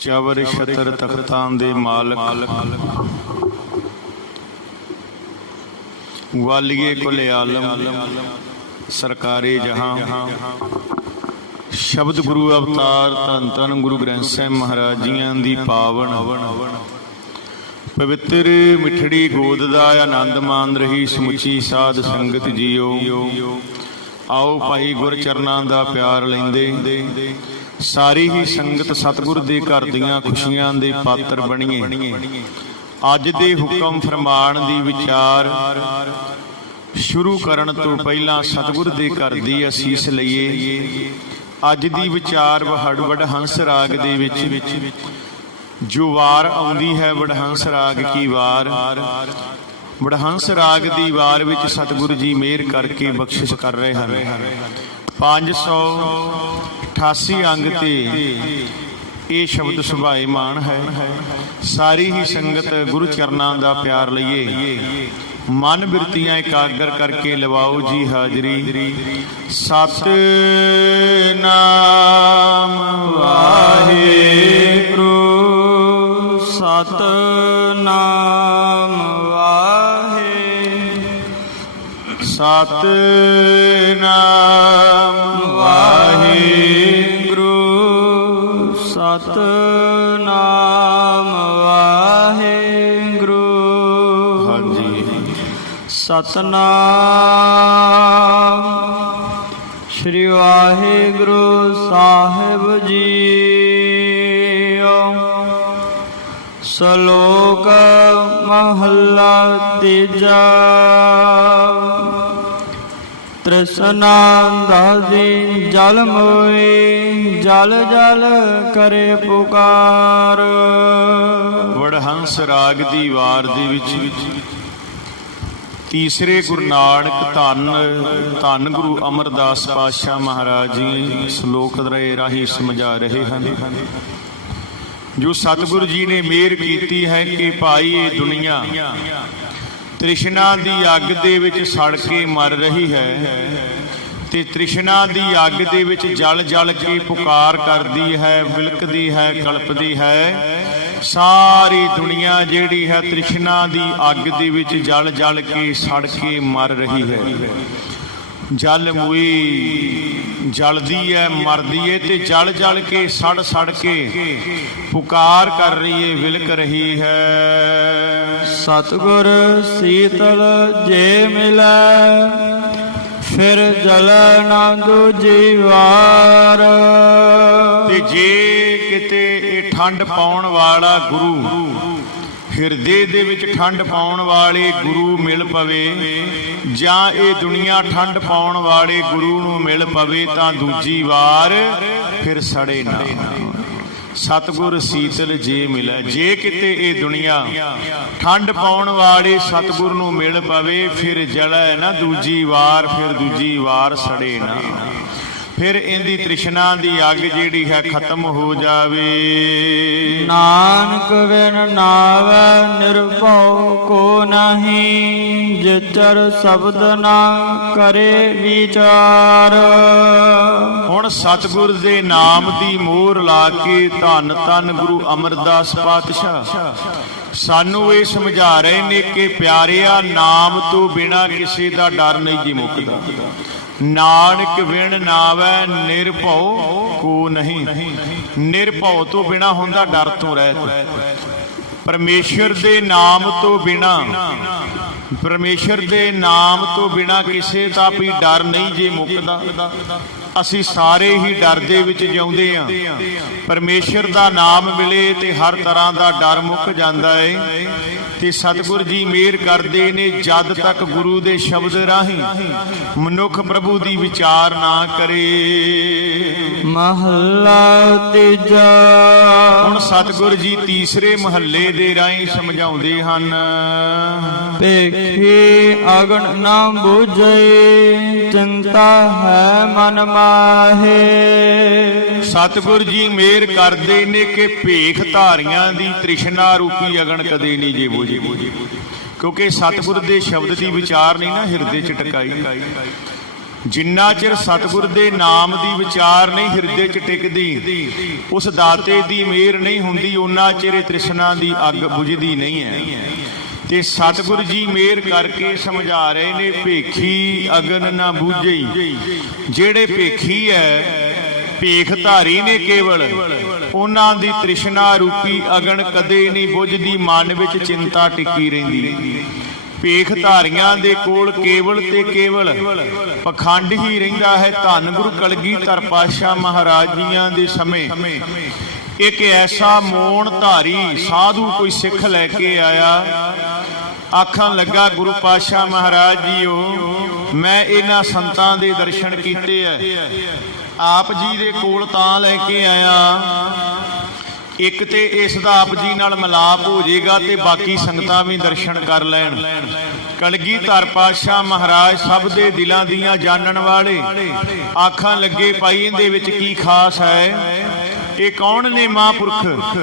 ਚਵਰ ਛਤਰ ਤਖਤਾਂ ਦੇ ਮਾਲਕ ਵਾਲੀਏ ਕੁਲ ਆਲਮ ਸਰਕਾਰੇ ਜਹਾਂ ਸ਼ਬਦ ਗੁਰੂ ਅਵਤਾਰ ਧੰਨ ਧੰਨ ਗੁਰੂ ਗ੍ਰੰਥ ਸਾਹਿਬ ਮਹਾਰਾਜ ਜੀਆਂ ਦੀ ਪਾਵਨ ਪਵਿੱਤਰ ਮਿੱਠੜੀ ਗੋਦ ਦਾ ਆਨੰਦ ਮਾਣ ਰਹੀ ਸਮੁੱਚੀ ਸਾਧ ਸੰਗਤ ਜੀਓ। ਆਓ ਭਾਈ ਗੁਰਚਰਨਾਂ ਦਾ ਪਿਆਰ ਲੈਂਦੇ ਸਾਰੀ ਹੀ ਸੰਗਤ ਸਤਿਗੁਰ ਦੇ ਘਰ ਦੀਆਂ ਖੁਸ਼ੀਆਂ ਦੇ ਪਾਤਰ ਬਣੀਏ। ਅੱਜ ਦੇ ਹੁਕਮ ਫਰਮਾਨ ਦੀ ਵਿਚਾਰ ਸ਼ੁਰੂ ਕਰਨ ਤੋਂ ਪਹਿਲਾਂ ਸਤਿਗੁਰ ਦੇ ਘਰ ਦੀ ਅਸੀਸ ਲਈਏ। ਅੱਜ ਦੀ ਵਿਚਾਰ ਵਡਹੰਸ ਰਾਗ ਦੇ ਵਿੱਚ ਜੋ ਵਾਰ ਆਉਂਦੀ ਹੈ, ਵਡਹੰਸ ਰਾਗ ਕੀ ਵਾਰ। ਵਡਹੰਸ ਰਾਗ ਦੀ ਵਾਰ ਵਿੱਚ ਸਤਿਗੁਰੂ ਜੀ ਮਿਹਰ ਕਰਕੇ ਬਖਸ਼ਿਸ਼ ਕਰ ਰਹੇ ਹਨ। 588 ਅੰਗ ਤੇ ਇਹ ਸ਼ਬਦ ਸੁਭਾਏਮਾਨ ਹੈ। ਸਾਰੀ ਹੀ ਸੰਗਤ ਗੁਰੂ ਚਰਨਾਂ ਦਾ ਪਿਆਰ ਲਈਏ। ਮਨ ਬਿਰਤੀਆਂ ਇਕਾਗਰ ਕਰਕੇ ਲਵਾਓ ਜੀ ਹਾਜ਼ਰੀ। ਸਤਿਨਾਮ ਵਾਹਿਗੁਰੂ ਸਤਿਨਾਮ ਵਾਹਿਗੁਰੂ ਸਤਿਨਾਮ ਵਾਹਿਗੁਰੂ ਸਤਿਨਾਮ ਵਾਹਿਗੁਰੂ। ਹਾਂਜੀ, ਸਤਿਨਾਮ ਸ੍ਰੀ ਵਾਹਿਗੁਰੂ ਸਾਹਿਬ ਜੀਓ। ਸ਼ਲੋਕ ਮਹੱਲਾ ਤੀਜਾ। ਤ੍ਰਿਸ਼ਨਾ ਦਾਸੀ ਜਲ ਮੋਈ ਜਲ ਜਲ ਕਰੇ ਪੁਕਾਰ। ਵਡਹੰਸ ਰਾਗ ਦੀ ਵਾਰ ਦੇ ਵਿੱਚ ਤੀਸਰੇ ਗੁਰੂ ਨਾਨਕ ਧੰਨ ਗੁਰੂ ਅਮਰਦਾਸ ਪਾਤਸ਼ਾਹ ਮਹਾਰਾਜ ਜੀ ਸ਼ਲੋਕ ਦੇ ਰਾਹੀਂ ਸਮਝਾ ਰਹੇ ਹਨ। ਜੋ ਸਤਿਗੁਰੂ ਜੀ ਨੇ ਮਿਹਰ ਕੀਤੀ ਹੈ ਕਿ ਭਾਈ ਇਹ ਦੁਨੀਆ ਤ੍ਰਿਸ਼ਨਾ ਦੀ ਅੱਗ ਦੇ ਵਿੱਚ ਸੜ ਕੇ ਮਰ ਰਹੀ ਹੈ ਤੇ ਤ੍ਰਿਸ਼ਨਾ ਦੀ ਅੱਗ ਦੇ ਵਿੱਚ ਜਲ ਜਲ ਕੇ ਪੁਕਾਰ ਕਰਦੀ ਹੈ, ਵਿਲਕਦੀ ਹੈ, ਕਲਪਦੀ ਹੈ। ਸਾਰੀ ਦੁਨੀਆ ਜਿਹੜੀ ਹੈ ਤ੍ਰਿਸ਼ਨਾ ਦੀ ਅੱਗ ਦੇ ਵਿੱਚ ਜਲ ਜਲ ਕੇ ਸੜ ਕੇ ਮਰ ਰਹੀ ਹੈ। ਜਲ ਮੂਈ ਜਲਦੀ ਹੈ, ਮਰਦੀ ਹੈ ਤੇ ਜਲ ਜਲ ਕੇ ਸੜ ਸੜ ਕੇ ਪੁਕਾਰ ਕਰ ਰਹੀ ਹੈ, ਵਿਲਕ ਰਹੀ ਹੈ। ਸਤਿਗੁਰ ਸੀਤਲ ਜੇ ਮਿਲੈ ਫਿਰ ਜਲ ਨਾ ਦੂਜੀ ਵਾਰ। ਤੇ ਜੇ ਕਿਤੇ ਇਹ ਠੰਡ ਪਾਉਣ ਵਾਲਾ ਗੁਰੂ, ਹਿਰਦੇ ਦੇ ਵਿੱਚ ਠੰਡ ਪਾਉਣ ਵਾਲੇ ਗੁਰੂ ਮਿਲ ਪਵੇ ਜਾਂ ਇਹ ਦੁਨੀਆ ਠੰਡ ਪਾਉਣ ਵਾਲੇ ਗੁਰੂ ਨੂੰ ਮਿਲ ਪਵੇ ਤਾਂ ਦੂਜੀ ਵਾਰ ਫਿਰ ਸੜੇ ਨਾ। ਸਤਿਗੁਰ ਸੀਤਲ ਜੇ ਮਿਲੈ, ਜੇ ਕਿਤੇ ਇਹ ਦੁਨੀਆ ਠੰਡ ਪਾਉਣ ਵਾਲੇ ਸਤਿਗੁਰ ਨੂੰ ਮਿਲ ਪਵੇ ਫਿਰ ਜਲੈ ਨਾ ਦੂਜੀ ਵਾਰ, ਫਿਰ ਦੂਜੀ ਵਾਰ ਸੜੇ ਨਾ। ਫਿਰ ਇਹਦੀ ਤ੍ਰਿਸ਼ਨਾ ਦੀ ਅੱਗ ਜਿਹੜੀ ਹੈ ਖਤਮ ਹੋ ਜਾਵੇ। ਨਾਨਕ ਬਿਨ ਨਾਵੈ ਨਿਰਭਉ ਕੋ ਨਹੀਂ ਜਿਚਰ ਸ਼ਬਦ ਨਾ ਕਰੇ ਵਿਚਾਰ। ਹੁਣ ਸਤਿਗੁਰ ਦੇ ਨਾਮ ਦੀ ਮੋਹਰ ਲਾ ਕੇ ਧੰਨ ਧੰਨ ਗੁਰੂ ਅਮਰਦਾਸ ਪਾਤਸ਼ਾਹ ਸਾਨੂੰ ਇਹ ਸਮਝਾ ਰਹੇ ਨੇ ਕਿ ਪਿਆਰਿਆ, ਨਾਮ ਤੋਂ ਬਿਨਾ ਕਿਸੇ ਦਾ ਡਰ ਨਹੀਂ ਜੀ ਮੁੱਕਦਾ। ਨਾਨਕ ਬਿਨ ਨਾਵੈ ਨਿਰਭਉ ਕੋ ਨਹੀਂ। ਨਿਰਭਉ ਤੋਂ ਬਿਨਾ ਹੁੰਦਾ, ਡਰ ਤੋਂ ਰਹਿਤ। ਪਰਮੇਸ਼ਰ ਦੇ ਨਾਮ ਤੋਂ ਬਿਨਾ, ਪਰਮੇਸ਼ਰ ਦੇ ਨਾਮ ਤੋਂ ਬਿਨਾ ਕਿਸੇ ਦਾ ਵੀ ਡਰ ਨਹੀਂ ਜੇ ਮੁੱਕਦਾ। ਅਸੀਂ ਸਾਰੇ ਹੀ ਡਰ ਦੇ ਵਿੱਚ ਜਿਉਂਦੇ ਹਾਂ। ਪਰਮੇਸ਼ਰ ਦਾ ਨਾਮ ਮਿਲੇ ਤੇ ਹਰ ਤਰ੍ਹਾਂ ਦਾ ਡਰ ਮੁੱਕ ਜਾਂਦਾ ਹੈ। ਤੇ ਸਤਿਗੁਰ ਜੀ ਮਿਹਰ ਕਰਦੇ ਨੇ, ਜਦ ਤੱਕ ਗੁਰੂ ਦੇ ਸ਼ਬਦ ਰਾਹੀਂ ਮਨੁੱਖ ਪ੍ਰਭੂ ਦੀ ਵਿਚਾਰ ਨਾ ਕਰੇ। ਮਹੱਲਾ ਤੀਜਾ। ਹੁਣ ਸਤਿਗੁਰ ਜੀ ਤੀਸਰੇ ਮਹੱਲੇ ਦੇ ਰਾਹੀਂ ਸਮਝਾਉਂਦੇ ਹਨ। ਵੇਖੇ ਅਗਨ ਨਾ ਬੁਝੇ ਚਿੰਤਾ ਹੈ ਮਨ ਮਾਹੇ। ਸਤਿਗੁਰ ਜੀ ਮਿਹਰ ਕਰਦੇ ਨੇ ਕਿ ਭੇਖ ਧਾਰੀਆਂ ਦੀ ਤ੍ਰਿਸ਼ਨਾ ਰੂਪੀ ਅਗਨ ਕਦੇ ਨਹੀਂ ਜੇ ਬੁਝੇ। ਕਿਉਂਕਿ ਸਤਿਗੁਰ ਦੇ ਸ਼ਬਦ ਦੀ ਵਿਚਾਰ ਨਹੀਂ ਨਾ ਹਿਰਦੇ ਚ ਟਿਕਾਈ। ਜਿੰਨਾ ਚਿਰ ਸਤਿਗੁਰ ਦੇ ਨਾਮ ਦੀ ਵਿਚਾਰ ਨਹੀਂ ਹਿਰਦੇ 'ਚ ਟਿਕਦੀ, ਉਸ ਦਾਤੇ ਦੀ ਮਿਹਰ ਨਹੀਂ ਹੁੰਦੀ, ਉਹਨਾਂ ਚਿਰ ਇਹ ਤ੍ਰਿਸ਼ਨਾ ਦੀ ਅੱਗ ਬੁਝਦੀ ਨਹੀਂ ਹੈ। ਤੇ ਸਤਿਗੁਰ ਜੀ ਮਿਹਰ ਕਰਕੇ ਸਮਝਾ ਰਹੇ ਨੇ, ਭੇਖੀ ਅਗਨ ਨਾ ਬੂਝਈ। ਜਿਹੜੇ ਭੇਖੀ ਹੈ, ਭੇਖ ਧਾਰੀ ਨੇ ਕੇਵਲ, ਉਹਨਾਂ ਦੀ ਤ੍ਰਿਸ਼ਨਾ ਰੂਪੀ ਅਗਨ ਕਦੇ ਨਹੀਂ ਬੁਝਦੀ, ਮਨ ਵਿੱਚ ਚਿੰਤਾ ਟਿੱਕੀ ਰਹਿੰਦੀ। ਭੇਖ ਧਾਰੀਆਂ ਦੇ ਕੋਲ ਕੇਵਲ ਤੇ ਕੇਵਲ ਪਖੰਡ ਹੀ ਰਹਿੰਦਾ ਹੈ। ਧੰਨ ਗੁਰੂ ਕਲਗੀਧਰ ਪਾਤਸ਼ਾਹ ਮਹਾਰਾਜ ਜੀਆਂ ਦੇ ਸਮੇਂ ਇੱਕ ਐਸਾ ਮੋਣ ਧਾਰੀ ਸਾਧੂ ਕੋਈ ਸਿੱਖ ਲੈ ਕੇ ਆਇਆ, ਆਖਣ ਲੱਗਾ, ਗੁਰੂ ਪਾਤਸ਼ਾਹ ਮਹਾਰਾਜ ਜੀਓ, ਮੈਂ ਇਹਨਾਂ ਸੰਤਾਂ ਦੇ ਦਰਸ਼ਨ ਕੀਤੇ ਐ, ਆਪ ਜੀ ਦੇ ਕੋਲ ਤਾਂ ਲੈ ਕੇ ਆਇਆ, ਇੱਕ ਤੇ ਇਸ ਦਾ ਆਪ ਜੀ ਨਾਲ ਮਿਲਾਪ ਹੋ ਜਾਏਗਾ ਤੇ ਬਾਕੀ ਸੰਗਤਾਂ ਵੀ ਦਰਸ਼ਨ ਕਰ ਲੈਣ। ਕਲਗੀਧਰ ਪਾਤਸ਼ਾਹ ਮਹਾਰਾਜ ਸਭ ਦੇ ਦਿਲਾਂ ਦੀਆਂ ਜਾਣਨ ਵਾਲੇ, ਆਖਾਂ ਲੱਗੇ, ਭਾਈ ਇਹਦੇ ਵਿੱਚ ਕੀ ਖਾਸ ਹੈ, ਇਹ ਕੌਣ ਨੇ ਮਹਾਂਪੁਰਖ?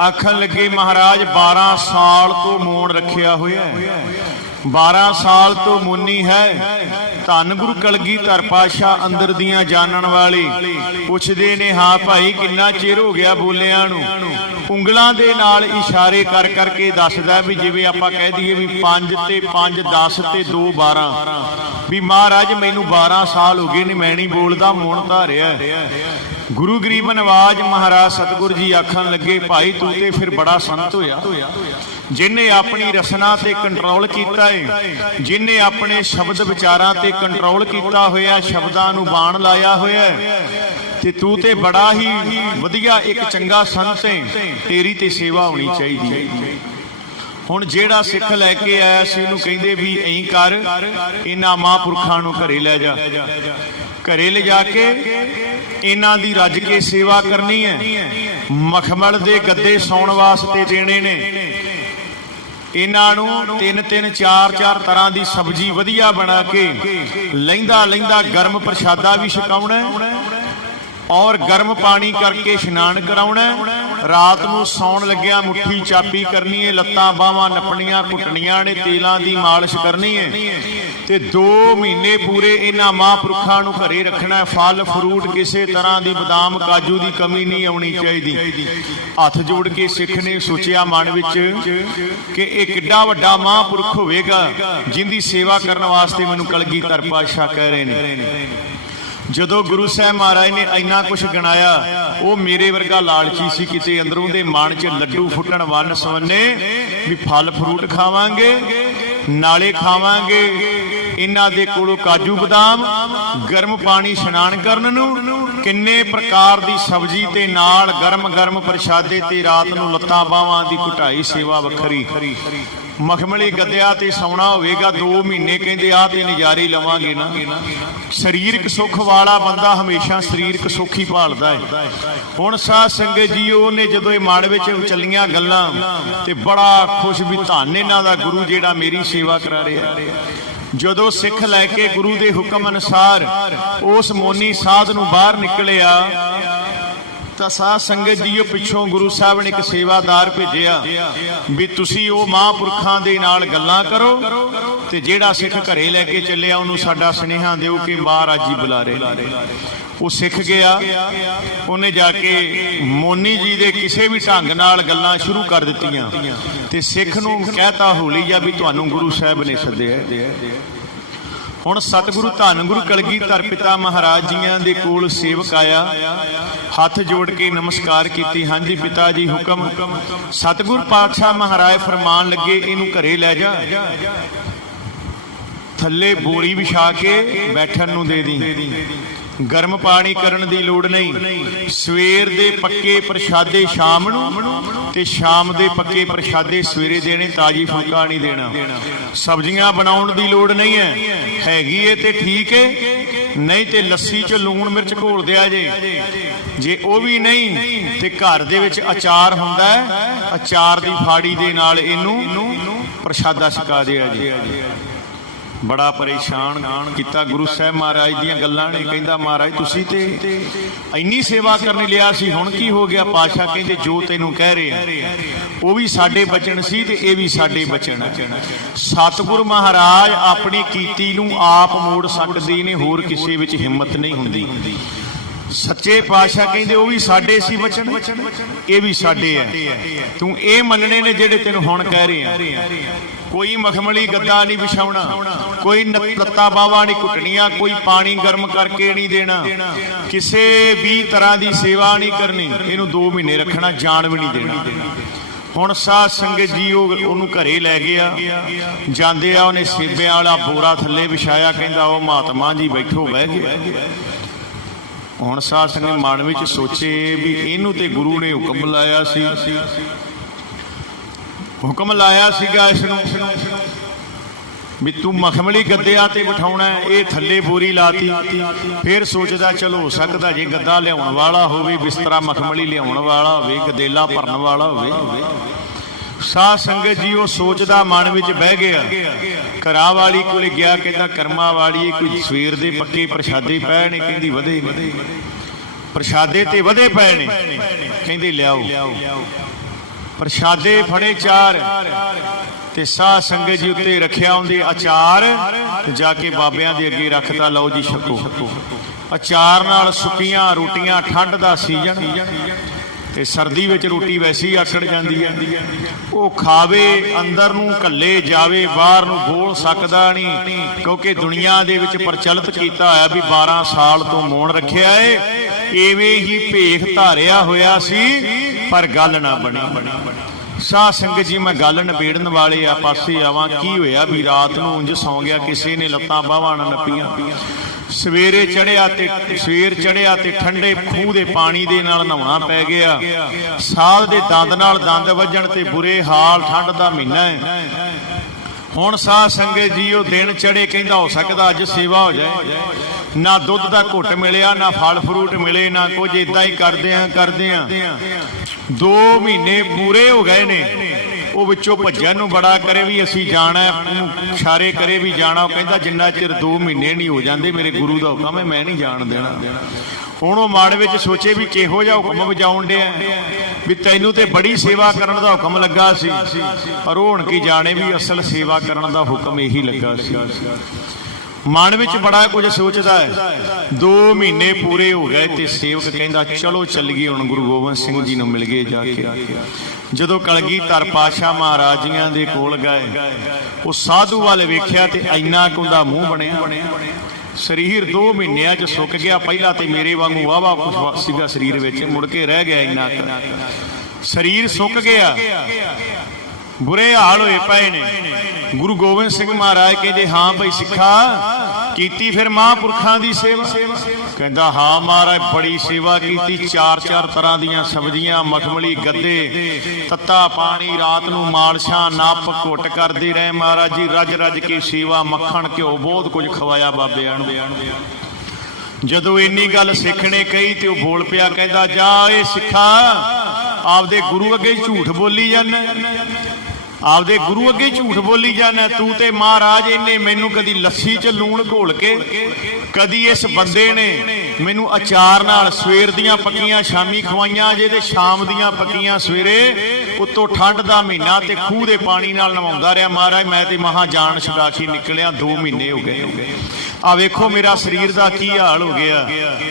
ਆਖਣ ਲੱਗੇ, ਮਹਾਰਾਜ 12 ਸਾਲ ਤੋਂ ਮੋਨ ਰੱਖਿਆ ਹੋਇਆ ਹੈ, 12 ਸਾਲ ਤੋਂ ਮੁੰਨੀ ਹੈ। ਧੰਨ ਗੁਰੂ ਕਲਗੀਧਰ ਪਾਤਸ਼ਾਹ ਅੰਦਰ ਦੀਆਂ ਜਾਣਨ ਵਾਲੇ ਪੁੱਛਦੇ ਨੇ, ਹਾਂ ਭਾਈ ਕਿੰਨਾ ਚਿਰ ਹੋ ਗਿਆ ਬੋਲਿਆਂ ਨੂੰ? ਉਂਗਲਾਂ ਦੇ ਨਾਲ ਇਸ਼ਾਰੇ ਕਰ ਕਰਕੇ ਦੱਸਦਾ ਵੀ ਜਿਵੇਂ ਆਪਾਂ ਕਹਿ ਦਈਏ ਵੀ 5 ਤੇ 5 10 ਤੇ 2 12, ਵੀ ਮਹਾਰਾਜ ਮੈਨੂੰ 12 ਸਾਲ ਹੋ ਗਏ ਨੇ, ਮੈਂ ਨਹੀਂ ਬੋਲਦਾ, ਮੋਨ ਧਾਰਿਆ। ਗੁਰੂ ਗਰੀਬ ਨਵਾਜ ਮਹਾਰਾਜ ਸਤਿਗੁਰ ਜੀ ਆਖਣ ਲੱਗੇ, ਭਾਈ ਤੂੰ ਤੇ ਫਿਰ ਬੜਾ ਸੰਤ ਹੋਇਆ, ਜਿਹਨੇ ਆਪਣੀ ਰਸਨਾ ਤੇ ਕੰਟਰੋਲ ਕੀਤਾ ਹੈ, ਜਿਹਨੇ ਆਪਣੇ ਸ਼ਬਦ ਵਿਚਾਰਾਂ ਤੇ ਕੰਟਰੋਲ ਕੀਤਾ ਹੋਇਆ, ਸ਼ਬਦਾਂ ਨੂੰ ਬਾਣ ਲਾਇਆ ਹੋਇਆ, ਤੇ ਤੂੰ ਤੇ ਬੜਾ ਹੀ ਵਧੀਆ ਇੱਕ ਚੰਗਾ ਸੰਤ ਹੈ, ਤੇਰੀ ਤੇ ਸੇਵਾ ਹੋਣੀ ਚਾਹੀਦੀ ਹੈ। ਹੁਣ ਜਿਹੜਾ ਸਿੱਖ ਲੈ ਕੇ ਆਇਆ ਸੀ ਉਹਨੂੰ ਕਹਿੰਦੇ ਵੀ ਐਂ ਕਰ, ਇਹਨਾਂ ਮਹਾਂਪੁਰਖਾਂ ਨੂੰ ਘਰੇ ਲੈ ਜਾ, ਘਰੇ ਲਿਜਾ ਕੇ ਇਹਨਾਂ ਦੀ ਰੱਜ ਕੇ ਸੇਵਾ ਕਰਨੀ ਹੈ। ਮਖਮਲ ਦੇ ਗੱਦੇ ਸੌਣ ਵਾਸਤੇ ਦੇਣੇ ਨੇ, ਇਹਨਾਂ ਨੂੰ 3-3 4-4 ਤਰ੍ਹਾਂ ਦੀ ਸਬਜ਼ੀ ਵਧੀਆ ਬਣਾ ਕੇ ਲਹਿੰਦਾ ਗਰਮ ਪ੍ਰਸ਼ਾਦਾ ਵੀ ਛਕਾਉਣਾ, ਔਰ ਗਰਮ ਪਾਣੀ ਕਰਕੇ ਇਸ਼ਨਾਨ ਕਰਾਉਣਾ। ਰਾਤ ਨੂੰ ਸੌਣ ਲੱਗਿਆ ਮੁੱਠੀ ਚਾਪੀ ਕਰਨੀ ਹੈ, ਲੱਤਾਂ ਬਾਹਾਂ ਨੱਪਣੀਆਂ ਘੁੱਟਣੀਆਂ ਨੇ, ਤੇਲਾਂ ਦੀ ਮਾਲਿਸ਼ ਕਰਨੀ ਹੈ, ਤੇ 2 ਮਹੀਨੇ ਪੂਰੇ ਇਹਨਾਂ ਮਹਾਂਪੁਰਖਾਂ ਨੂੰ ਘਰੇ ਰੱਖਣਾ। ਫਲ ਫਰੂਟ ਕਿਸੇ ਤਰ੍ਹਾਂ ਦੀ ਬਦਾਮ ਕਾਜੂ ਦੀ ਕਮੀ ਨਹੀਂ ਆਉਣੀ ਚਾਹੀਦੀ। ਹੱਥ ਜੋੜ ਕੇ ਸਿੱਖ ਨੇ ਸੋਚਿਆ ਮਨ ਵਿੱਚ ਕਿ ਇਹ ਕਿੱਡਾ ਵੱਡਾ ਮਹਾਂਪੁਰਖ ਹੋਵੇਗਾ ਜਿੰਦੀ ਸੇਵਾ ਕਰਨ ਵਾਸਤੇ ਮੈਨੂੰ ਕਲਗੀਧਰ ਪਾਤਸ਼ਾਹ ਕਹਿ ਰਹੇ ਨੇ। ਜਦੋਂ ਗੁਰੂ ਸਾਹਿਬ ਮਹਾਰਾਜ ਨੇ ਇੰਨਾ ਕੁਝ ਗਣਾਇਆ, ਉਹ ਮੇਰੇ ਵਰਗਾ ਲਾਲਚੀ ਸੀ, ਕਿਤੇ ਅੰਦਰੋਂ ਦੇ ਮਨ 'ਚ ਲੱਡੂ ਫੁੱਟਣ ਵੰਨ ਸਵੰਨੇ ਵੀ ਫਲ ਫਰੂਟ ਖਾਵਾਂਗੇ, ਨਾਲੇ ਖਾਵਾਂਗੇ ਇਹਨਾਂ ਦੇ ਕੋਲੋਂ ਕਾਜੂ ਬਦਾਮ, ਗਰਮ ਪਾਣੀ ਇਸ਼ਨਾਨ ਕਰਨ ਨੂੰ, ਕਿੰਨੇ ਪ੍ਰਕਾਰ ਦੀ ਸਬਜ਼ੀ ਤੇ ਨਾਲ ਗਰਮ ਪ੍ਰਸ਼ਾਦੇ, ਤੇ ਰਾਤ ਨੂੰ ਲੱਤਾਂ ਬਾਹਾਂ ਦੀ ਘੁਟਾਈ ਸੇਵਾ ਵੱਖਰੀ। ਮਖਮਲੀ ਗੱਦਿਆਂ ਤੇ ਸੌਣਾ ਹੋਵੇਗਾ 2 ਮਹੀਨੇ, ਕਹਿੰਦੇ ਆ ਤੇ ਨਜ਼ਾਰੇ ਲਵਾਂਗੇ ਨਾ। ਸਰੀਰਕ ਸੁੱਖ ਵਾਲਾ ਬੰਦਾ ਹਮੇਸ਼ਾ ਸਰੀਰਕ ਸੁੱਖ ਹੀ ਭਾਲਦਾ ਹੈ। ਹੁਣ ਸਾਧ ਸੰਗਤ ਜੀ, ਉਹਨੇ ਜਦੋਂ ਇਹ ਮਨ ਵਿੱਚ ਚੱਲੀਆਂ ਗੱਲਾਂ ਤੇ ਬੜਾ ਖੁਸ਼ ਵੀ ਧੰਨ ਇਹਨਾਂ ਦਾ ਗੁਰੂ ਜਿਹੜਾ ਮੇਰੀ ਸੇਵਾ ਕਰਾ ਰਿਹਾ। ਜਦੋਂ ਸਿੱਖ ਲੈ ਕੇ ਗੁਰੂ ਦੇ ਹੁਕਮ ਅਨੁਸਾਰ ਉਸ ਮੋਨੀ ਸਾਧ ਨੂੰ ਬਾਹਰ ਨਿਕਲਿਆ ਤਾਂ ਸਾਧ ਸੰਗਤ ਜੀਓ ਪਿੱਛੋਂ ਗੁਰੂ ਸਾਹਿਬ ਨੇ ਇੱਕ ਸੇਵਾਦਾਰ ਭੇਜਿਆ ਵੀ ਤੁਸੀਂ ਉਹ ਮਹਾਂਪੁਰਖਾਂ ਦੇ ਨਾਲ ਗੱਲਾਂ ਕਰੋ, ਤੇ ਜਿਹੜਾ ਸਿੱਖ ਘਰੇ ਲੈ ਕੇ ਚੱਲਿਆ ਉਹਨੂੰ ਸਾਡਾ ਸੁਨੇਹਾ ਦਿਓ ਕਿ ਮਹਾਰਾਜ ਜੀ ਬੁਲਾ ਰਹੇ। ਉਹ ਸਿੱਖ ਗਿਆ, ਉਹਨੇ ਜਾ ਕੇ ਮੋਨੀ ਜੀ ਦੇ ਕਿਸੇ ਵੀ ਢੰਗ ਨਾਲ ਗੱਲਾਂ ਸ਼ੁਰੂ ਕਰ ਦਿੱਤੀਆਂ, ਤੇ ਸਿੱਖ ਨੂੰ ਕਹਿਤਾ ਹੋਲੀ ਜਾ ਵੀ ਤੁਹਾਨੂੰ ਗੁਰੂ ਸਾਹਿਬ ਨੇ ਸੱਦਿਆ। ਹੁਣ ਸਤਿਗੁਰੂ ਧੰਨ ਗੁਰੂ ਕਲਗੀਧਰ ਪਿਤਾ ਮਹਾਰਾਜ ਜੀਆਂ ਦੇ ਕੋਲ ਸੇਵਕ ਆਇਆ, ਹੱਥ ਜੋੜ ਕੇ ਨਮਸਕਾਰ ਕੀਤੀ। ਹਾਂਜੀ ਪਿਤਾ ਜੀ ਹੁਕਮ। ਸਤਿਗੁਰ ਪਾਤਸ਼ਾਹ ਮਹਾਰਾਜ ਫਰਮਾਨ ਲੱਗੇ, ਇਹਨੂੰ ਘਰੇ ਲੈ ਜਾ, ਥੱਲੇ ਬੋਰੀ ਵਿਛਾ ਕੇ ਬੈਠਣ ਨੂੰ ਦੇ ਦੀ, ਗਰਮ ਪਾਣੀ ਕਰਨ ਦੀ ਲੋੜ ਨਹੀਂ। ਸਵੇਰ ਦੇ ਪੱਕੇ ਪ੍ਰਸ਼ਾਦੇ ਸ਼ਾਮ ਨੂੰ, ਤੇ ਸ਼ਾਮ ਦੇ ਪੱਕੇ ਪ੍ਰਸ਼ਾਦੇ ਸਵੇਰੇ ਦੇਣੇ, ਤਾਜੀ ਫੁਲਕਾ ਨਹੀਂ ਦੇਣਾ। ਸਬਜ਼ੀਆਂ ਬਣਾਉਣ ਦੀ ਲੋੜ ਨਹੀਂ ਹੈ, ਹੈਗੀ ਏ ਤੇ ਠੀਕ ਹੈ, ਨਹੀਂ ਤੇ ਲੱਸੀ 'ਚ ਲੂਣ ਮਿਰਚ ਘੋਲ ਦਿਆ ਜੇ ਉਹ ਵੀ ਨਹੀਂ ਤੇ ਘਰ ਦੇ ਵਿੱਚ ਅਚਾਰ ਹੁੰਦਾ ਹੈ, ਅਚਾਰ ਦੀ ਫਾੜੀ ਦੇ ਨਾਲ ਇਹਨੂੰ ਪ੍ਰਸ਼ਾਦਾ ਛਕਾ ਦਿਆ ਜੇ। बड़ा परेशान किया गुरु साहब महाराज दीयां गल्लां ने। कहंदा महाराज तुसीं ते इन्नी सेवा करने लिया सी, हुण की हो गया? पातशाह कहंदे जो तैनूं कह रहे वो भी साडे बचन सी ते ये भी साडे बचन। सतगुरु महाराज अपनी कीती नूं आप मोड़ सकदे ने, होर किसी विच हिम्मत नहीं हुंदी। सच्चे पातशाह कहंदे वो भी साडे सी बचन, ये भी साडे है, तू ये मनने ने जेड़े तैनूं हुण कह रहे हैं। कोई मखमली गद्दा नहीं विछाउणा, कोई लत्ता बावा नहीं कुटनिया, कोई पानी गर्म करके नहीं देना, किसी भी तरह की सेवा नहीं करनी, इनू 2 महीने रखना, जान भी नहीं देना। हुण साध संगत जी उन्होंने घरे लै गया, जांदे आ उन्हें सेबियां वाला बोरा थल्ले विछाया, कहंदा ओ महात्मा जी बैठो, बह गया। हुण साध संगत मन विच सोचे भी इनू ते गुरु ने हुक्म लाया सी, हुक्म लाया सीगा इसनूं भी तू मखमली गद्दिया ते बिठाउणा है, ये थल्ले बोरी लाती। फिर सोचदा चलो हो सकदा जे गद्दा लियाउण वाला होवे, बिस्तरा मखमली लियाउण वाला होवे, गदेला भरन वाला होवे। साध संगत जी वो सोचदा मन विच बह गया। घरा वाली कोले गया, कहंदा कर्मा वाली कोई सवेर दे पक्के प्रशादे पए ने, कहंदी वधे प्रशादे ते वधे पए ने, कहंदे लियाओ। प्रशादे फड़े 4 ते साध संगत जी उत्ते रखिया उंदे अचार, जाके बाबियां दे अगे रखता, लो जी छको। अचार नाल सुक्कियां रोटियां, ठंड दा सीजन ते सर्दी विच रोटी वैसे ही आकड़ जांदी है, वो खावे अंदर नूं घल्ले जावे, बाहर नूं बोल सकदा नहीं, क्योंकि दुनिया दे विच प्रचलित कीता होया भी 12 साल तो मौन रखिया है, इवें ही भेख धारिया होया सी, पर गल ना बनी। साध संगत जी मैं गल नबेड़न वाले आ पासे आवां, की होया भी रात नूं उंज सौ गया, किसी ने लत्तां बाहां ना नप्पियां, सवेरे चढ़िया ते सवेर चढ़िया ते ठंडे खूह दे पानी दे नाल नहाउणा पै गया, साल दे दंद नाल दंद वजण ते बुरे हाल, ठंड दा महीना है। हुण साध संगत जी वो दिन चढ़े, कहंदा हो सकदा अज सेवा हो जाए, ना दुध दा घुट मिलिया, ना फल फ्रूट मिले, ना कुछ, इदां ही करदे 2 महीने पूरे हो गए ने। वो विचों भज्जन नूं बड़ा करे भी असीं जाना, इशारे करे भी जाना, कहंदा जिन्ना चिर 2 महीने नहीं हो जाते मेरे गुरु दा हुक्म है, मैं नहीं जान देना। हुण वो मन विच सोचे भी किहो जिहा हुक्म वजाउण दिया भी तैनूं ते बड़ी सेवा करन दा हुक्म लगा सी, पर हुण की जाने भी असल सेवा करन दा हुक्म यही लगा सी। मन विच बड़ा कुछ सोचदा है। 2 महीने पूरे हो गए ते सेवक कहंदा चलो चलीए हुण गुरु गोबिंद सिंह जी नूं मिल गए जाके। जदों कलगीधर पातशाह महाराज जियां दे कोल गए, उस साधु वाले वेख्या ते इन्ना कुंदा मूँह बनिया, शरीर 2 महीनों च सुक गया। पहला तो मेरे वांगू वाहवा कुछ सीगा शरीर विच, मुड़ के रह गया इन्ना शरीर सुक गया, बुरे हाल होए पए ने। गुरु गोबिंद सिंह महाराज कहते हाँ भाई सिखा कीती फिर महापुरखां दी सेवा? कहता हाँ महाराज बड़ी सेवा की, 4-4 तरह दियां सब्जियां, मखमली गद्दे, तत्ता पानी, रात नूं मालशा नप घुट करदे रहे महाराज जी, रज रज के सेवा, मक्खण घ्यो बहुत कुछ खवाया बाबियां नूं। जदों इन्नी गल सिख ने कही तो बोल पिया, कहता जा ये सिखा आपदे गुरु अगे झूठ बोली जाना, आपदे गुरु अगे झूठ बोली जाना। तू ते महाराज इन्हें मैनू कदी लस्सी च लूण घोल के, कदी इस बंदे ने मैनू अचार नाल सवेर दियां पक्कियां शामी खवाइयां जे, ते शाम दियां पक्कियां सवेरे, उत्तों ठंड दा महीना ते खूह दे पानी नाल नवाउंदा रहा महाराज। मैं ते महा जान छुड़ा के निकलिया, 2 महीने हो गए। आ वेखो मेरा शरीर दा की हाल हो गया।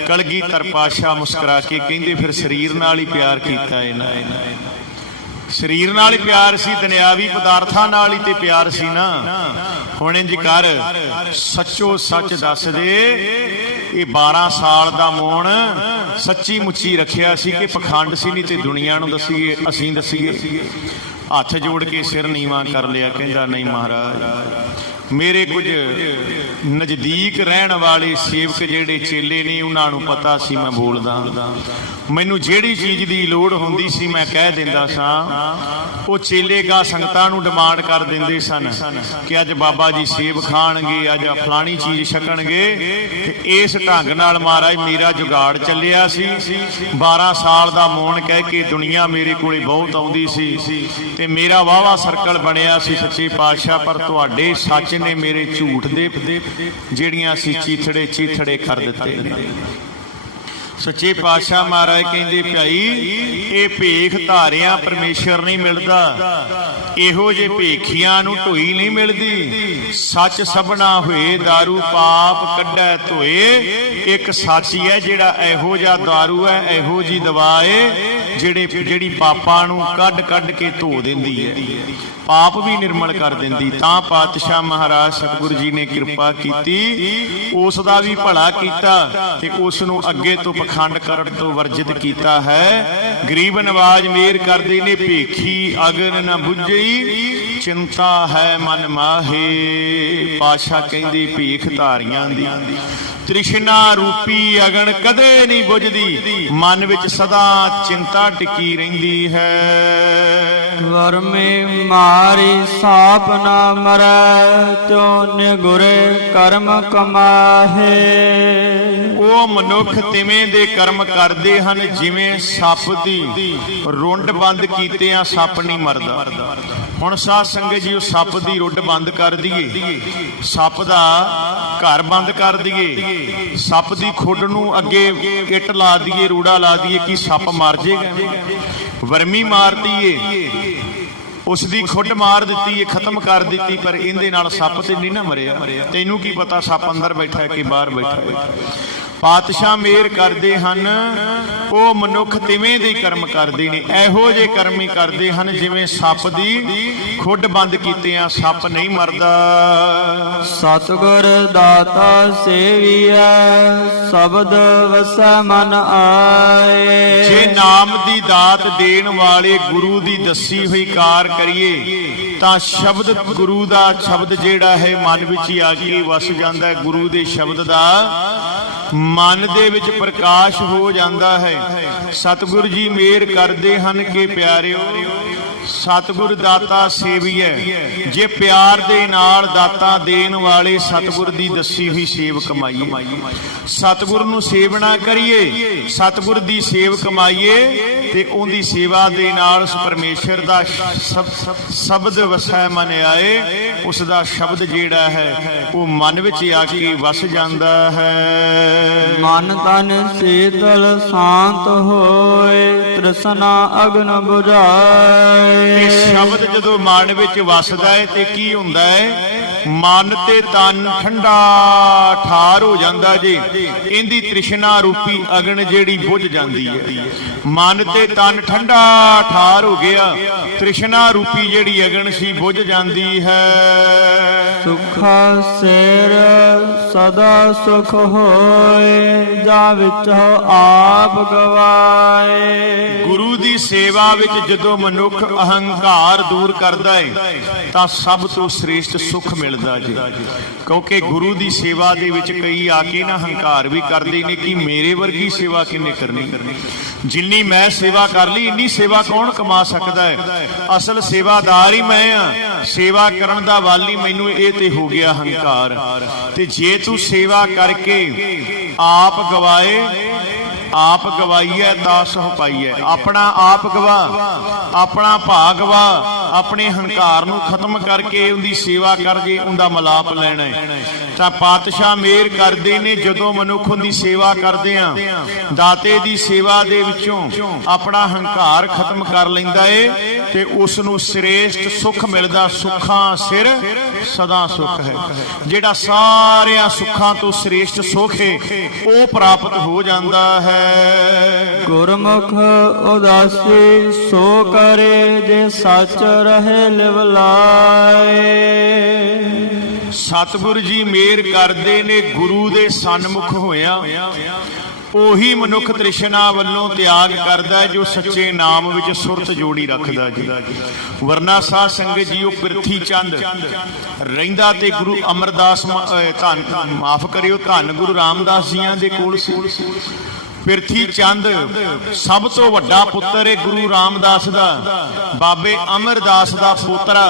कलगीधर पातशाह मुस्कुरा के कहंदे फिर शरीर नाल ही प्यार कीता इन्हां, शरीर नाल ही प्यार सी, दुनियावी पदार्थां नाल ही ते प्यार सी ना। हुण इंज कर, सच्चो सच दस दे, ये 12 साल दा मोण सच्ची मुच्ची रखिया सी कि पखंड सी? नहीं ते दुनिया नूं दसीए, असीं दसीए? हथ जोड़ के सिर नीवा कर लिया, कहंदा नहीं महाराज मेरे कुछ नज़दीक रहन वाले सेवक जेड़े चेले ने उन्होंने पता सी मैं बोलदा, मैनू जिहड़ी चीज़ की लोड़ हुंदी सी मैं कह दिंदा सा। वो चेले गा संगतां नूं डिमांड कर दिंदे सन कि अज बाबा जी सेब खाणगे, अज फलानी चीज़ छकणगे। इस ढंग नाल महाराज मेरा जुगाड़ चलिया सी। 12 साल दा मौन कह के दुनिया मेरे कोले बहुत आउंदी सी ਤੇ ਮੇਰਾ ਵਾਹਵਾ ਸਰਕਲ ਬਣਿਆ ਸੀ ਸੱਚੇ ਪਾਤਸ਼ਾਹ, ਪਰ ਤੁਹਾਡੇ ਸੱਚ ਨੇ ਮੇਰੇ ਝੂਠ ਦੇ ਜਿਹੜੀਆਂ ਸੀ ਚੀਥੜੇ ਕਰ ਦਿੱਤੇ ਨੇ। ਸੱਚੇ ਪਾਤਸ਼ਾਹ ਮਹਾਰਾਜ ਕਹਿੰਦੇ ਭਾਈ ਇਹ ਭੇਖ ਧਾਰਿਆਂ ਪਰਮੇਸ਼ਰ ਨਹੀਂ ਮਿਲਦਾ, ਇਹੋ ਜੇ ਭੇਖੀਆਂ ਨੂੰ ਢੋਈ ਨਹੀਂ ਮਿਲਦੀ। ਸੱਚ ਸਭਨਾ ਹੋਏ ਦਾਰੂ ਪਾਪ ਕੱਢੈ ਧੋਏ। ਇੱਕ ਸਾਚੀ ਹੈ ਜਿਹੜਾ ਇਹੋ ਜਿਹਾ ਦਾਰੂ ਹੈ, ਇਹੋ ਜੀ ਦਵਾ ਹੈ ਜਿਹੜੀ ਪਾਪਾਂ ਨੂੰ ਕੱਢ ਕੇ ਧੋ ਦਿੰਦੀ ਹੈ, ਪਾਪ ਵੀ ਨਿਰਮਲ ਕਰ ਦਿੰਦੀ। ਤਾਂ ਪਾਤਸ਼ਾਹ ਮਹਾਰਾਜ ਸਤਿਗੁਰੂ ਜੀ ਨੇ ਕਿਰਪਾ ਕੀਤੀ, ਉਸ ਦਾ ਵੀ ਭਲਾ ਕੀਤਾ ਤੇ ਉਸ ਨੂੰ ਅੱਗੇ ਤੋਂ ਪਖੰਡ ਕਰਨ ਤੋਂ ਵਰਜਿਤ ਕੀਤਾ ਹੈ। ਗਰੀਬ ਨਵਾਜ ਮੇਰ ਕਰਦੇ ਨੇ, ਭੇਖੀ ਅਗਨ ਨਾ ਬੁਝਈ ਚਿੰਤਾ ਹੈ ਮਨ ਮਾਹੇ। ਪਾਤਸ਼ਾਹ ਕਹਿੰਦੇ ਭੇਖ ਧਾਰੀਆਂ ਦੀ ਤ੍ਰਿਸ਼ਨਾ ਰੂਪੀ ਅਗਨ ਕਦੇ ਨਹੀਂ ਬੁਝਦੀ, ਮਨ ਵਿੱਚ ਸਦਾ ਚਿੰਤਾ ਟਿਕੀ ਰਹਿੰਦੀ ਹੈ। ਵਰਮੇ ਮਾਰੀ ਸਾਪ ਨਾ ਮਰੈ, ਤਿਉ ਨਿਗੁਰੇ ਕਰਮ ਕਮਾਹੇ। ਉਹ ਮਨੁੱਖ ਤਿਵੇਂ ਦੇ ਕਰਮ ਕਰਦੇ ਹਨ ਜਿਵੇਂ ਸੱਪ ਦੀ ਰੁੰਡ ਬੰਦ ਕੀਤਿਆਂ ਸੱਪ ਨਹੀਂ ਮਰਦਾ। ਹੁਣ ਸਾਧ ਸੰਗਤ ਜੀ, ਉਹ ਸੱਪ ਦੀ ਰੁੰਡ ਬੰਦ ਕਰ ਦਈਏ, ਸੱਪ ਦਾ ਘਰ ਬੰਦ ਕਰ ਦਈਏ, ਸੱਪ ਦੀ ਖੁੱਡ ਨੂੰ ਅੱਗੇ ਇੱਟ ਲਾ ਦਈਏ, ਰੂੜਾ ਲਾ ਦਈਏ, ਕੀ ਸੱਪ ਮਰ ਜਾਏਗਾ? ਵਰਮੀ ਮਾਰ ਦਈਏ, ਉਸ ਦੀ ਖੁੱਡ ਮਾਰ ਦਿੱਤੀ, ਖਤਮ ਕਰ ਦਿੱਤੀ, ਪਰ ਇਹਦੇ ਨਾਲ ਸੱਪ ਤੇ ਨਹੀਂ ਨਾ ਮਰਿਆ। ਤੈਨੂੰ ਕੀ ਪਤਾ ਸੱਪ ਅੰਦਰ ਬੈਠਾ ਕਿ ਬਾਹਰ ਬੈਠਾ ਹੈ। ਪਾਤਸ਼ਾਹ ਮੇਰ ਕਰਦੇ ਹਨ, ਉਹ ਮਨੁੱਖ ਤਿਵੇਂ ਦੇ ਕਰਮ ਕਰਦੇ ਨੇ, ਇਹੋ ਜਿਹੇ ਕਰਮ ਹੀ ਕਰਦੇ ਹਨ ਜਿਵੇਂ ਸੱਪ ਦੀ ਖੁੱਡ ਬੰਦ ਕੀਤਿਆਂ ਸੱਪ ਨਹੀਂ ਮਰਦਾ। ਸਤਿਗੁਰ ਦਾਤਾ ਸੇਵੀਐ, ਸ਼ਬਦ ਵਸੈ ਮਨ ਆਏ। ਜੇ ਨਾਮ ਦੀ ਦਾਤ ਦੇਣ ਵਾਲੇ ਗੁਰੂ ਦੀ ਦੱਸੀ ਹੋਈ ਕਾਰ ਕਰੀਏ ਤਾਂ ਸ਼ਬਦ ਗੁਰੂ ਦਾ ਸ਼ਬਦ ਜਿਹੜਾ ਹੈ ਮਨ ਵਿੱਚ ਹੀ ਆ ਕੇ ਵਸ ਜਾਂਦਾ ਹੈ। ਗੁਰੂ ਦੇ ਸ਼ਬਦ ਦਾ ਮਨ ਦੇ ਵਿੱਚ ਪ੍ਰਕਾਸ਼ ਹੋ ਜਾਂਦਾ ਹੈ। ਸਤਿਗੁਰੂ ਜੀ ਮੇਰ ਕਰਦੇ ਹਨ ਕਿ ਪਿਆਰਿਓ, ਸਤਿਗੁਰ ਦਾਤਾ ਸੇਵੀਐ। ਜੇ ਪਿਆਰ ਦੇ ਨਾਲ ਦਾਤਾ ਦੇਣ ਵਾਲੇ ਸਤਿਗੁਰ ਦੀ ਦੱਸੀ ਹੋਈ ਸੇਵ ਕਮਾਈਏ, ਸਤਿਗੁਰ ਨੂੰ ਸੇਵਨਾ ਕਰੀਏ, ਸਤਿਗੁਰ ਦੀ ਸੇਵ ਕਮਾਈਏ ਤੇ ਉਹਦੀ ਸੇਵਾ ਦੇ ਨਾਲ ਉਸ ਪਰਮੇਸ਼ਰ ਦਾ ਸ਼ਬਦ ਵਸੈ ਮਨ ਆਏ। ਉਸ ਦਾ ਸ਼ਬਦ ਜਿਹੜਾ ਹੈ ਉਹ ਮਨ ਵਿੱਚ ਆ ਕੇ ਵਸ ਜਾਂਦਾ ਹੈ। ਮਨ ਤਨ ਸੀਤਲ ਸ਼ਾਂਤ ਹੋਏ, ਤ੍ਰਿਸ਼ਨਾ ਅਗਨ ਬੁਝਾਏ। ਤੇ ਸ਼ਬਦ ਜਦੋਂ ਮਨ ਵਿੱਚ ਵਸਦਾ ਹੈ ਤੇ ਕੀ ਹੁੰਦਾ ਹੈ? ਮਨ ਤੇ ਤਨ ਠੰਡਾ ਠਾਰ ਹੋ ਜਾਂਦਾ ਜੀ। ਇਹਦੀ ਤ੍ਰਿਸ਼ਨਾ ਰੂਪੀ ਅਗਨ ਜਿਹੜੀ ਬੁਝ ਜਾਂਦੀ ਹੈ। ਮਨ ਤੇ ਤਨ ਠੰਡਾ ਠਾਰ ਹੋ ਗਿਆ, ਤ੍ਰਿਸ਼ਨਾ ਰੂਪੀ ਜਿਹੜੀ ਅਗਨ ਸੀ ਬੁਝ ਜਾਂਦੀ ਹੈ। ਸੁਖਾ ਸਿਰ ਸਦਾ ਸੁਖ ਹੋਏ, ਜਾ ਵਿੱਚੋ ਆਪ ਗਵਾਏ। ਗੁਰੂ ਦੀ ਸੇਵਾ ਵਿੱਚ ਜਦੋਂ ਮਨੁੱਖ ਅਹੰਕਾਰ ਦੂਰ ਕਰਦਾ ਹੈ ਤਾਂ ਸਭ ਤੋਂ ਸ੍ਰੇਸ਼ਟ ਸੁਖ ਮਿਲਦਾ ਜੀ। ਕਿਉਂਕਿ ਗੁਰੂ ਦੀ ਸੇਵਾ ਦੇ ਵਿੱਚ ਕਈ ਆ ਕੇ ਨਾ ਹੰਕਾਰ ਵੀ ਕਰਦੇ ਨੇ ਕਿ ਮੇਰੇ ਵਰਗੀ ਸੇਵਾ ਕਿੰਨੇ ਕਰਨੀ, ਜਿੰਨੀ ਮੈਂ ਸੇਵਾ ਕਰ ਲਈ ਇੰਨੀ ਸੇਵਾ ਕੌਣ ਕਮਾ ਸਕਦਾ ਹੈ। ਅਸਲ ਸੇਵਾਦਾਰ ਹੀ ਮੈਂ ਆ, ਸੇਵਾ ਕਰਨ ਦਾ ਵਾਲੀ ਮੈਨੂੰ ਇਹ ਤੇ ਹੋ ਗਿਆ ਹੰਕਾਰ। ਤੇ ਜੇ ਤੂੰ ਸੇਵਾ ਕਰਕੇ ਆਪ ਗਵਾਏ, ਆਪ ਗਵਾਈਐ ਤਾਂ ਸਹੁ ਪਾਈਐ। ਆਪਣਾ ਆਪ ਗਵਾ, ਆਪਣਾ ਭਾਗ ਗਵਾ, ਆਪਣੇ ਹੰਕਾਰ ਨੂੰ ਖਤਮ ਕਰਕੇ ਉਹਦੀ ਸੇਵਾ ਕਰਕੇ ਉਹਦਾ ਮਲਾਪ ਲੈਣਾ ਹੈ। ਤਾਂ ਪਾਤਸ਼ਾਹ ਮੇਰ ਕਰਦੇ ਨੇ, ਜਦੋਂ ਮਨੁੱਖ ਉਹਦੀ ਸੇਵਾ ਕਰਦੇ ਆ, ਦਾਤੇ ਦੀ ਸੇਵਾ ਦੇ ਵਿੱਚੋਂ ਆਪਣਾ ਹੰਕਾਰ ਖਤਮ ਕਰ ਲੈਂਦਾ ਏ ਤੇ ਉਸ ਨੂੰ ਸ੍ਰੇਸ਼ਟ ਸੁਖ ਮਿਲਦਾ। ਸੁੱਖਾਂ ਸਿਰ ਸਦਾ ਸੁਖ ਹੈ, ਜਿਹੜਾ ਸਾਰਿਆਂ ਸੁੱਖਾਂ ਤੋਂ ਸ੍ਰੇਸ਼ਟ ਸੁਖ ਹੈ ਉਹ ਪ੍ਰਾਪਤ ਹੋ ਜਾਂਦਾ ਹੈ। ਗੁਰਮੁਖ ਉਦਾਸੀ ਸੋ ਕਰੇ, ਜੇ ਸੱਚ ਰਹੇ ਲਿਵ ਲਾਏ। ਸਤਿਗੁਰੂ ਜੀ ਮੇਰ ਕਰਦੇ ਨੇ, ਗੁਰੂ ਦੇ ਸਨਮੁਖ ਹੋਇਆ ਉਹੀ ਮਨੁੱਖ ਤ੍ਰਿਸ਼ਨਾ ਵੱਲੋਂ ਤਿਆਗ ਕਰਦਾ ਜੋ ਸੱਚੇ ਨਾਮ ਵਿੱਚ ਸੁਰਤ ਜੋੜੀ ਰੱਖਦਾ ਜੀ। ਵਰਨਾ ਸਾਧ ਸੰਗਤ ਜੀ, ਉਹ ਪ੍ਰਿਥੀ ਚੰਦ ਰਹਿੰਦਾ ਤੇ ਗੁਰੂ ਅਮਰਦਾਸ ਮਾਫ ਕਰਿਓ ਧੰਨ ਗੁਰੂ ਰਾਮਦਾਸ ਜੀਆਂ ਦੇ ਕੋਲ ਸੀ। ਪ੍ਰਿਥੀ ਚੰਦ ਸਭ ਤੋਂ ਵੱਡਾ ਪੁੱਤਰ ਹੈ ਗੁਰੂ ਰਾਮਦਾਸ ਦਾ, ਬਾਬੇ ਅਮਰਦਾਸ ਦਾ ਪੋਤਰਾ,